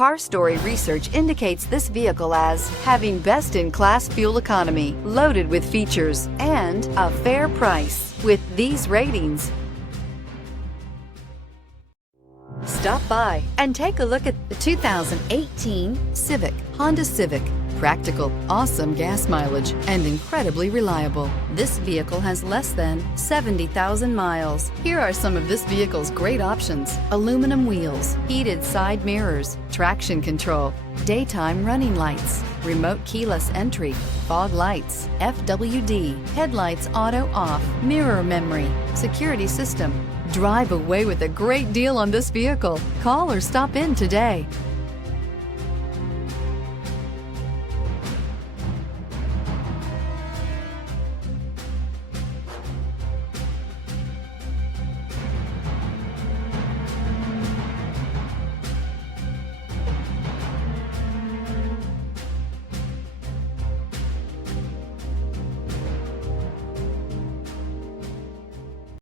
Car Story research indicates this vehicle as having best-in-class fuel economy, loaded with features, and a fair price. With these ratings, stop by and take a look at the 2018 Honda Civic. Practical, awesome gas mileage, and incredibly reliable. This vehicle has less than 70,000 miles. Here are some of this vehicle's great options: aluminum wheels, heated side mirrors, traction control, daytime running lights, remote keyless entry, fog lights, FWD, headlights auto off, mirror memory, security system. Drive away with a great deal on this vehicle. Call or stop in today.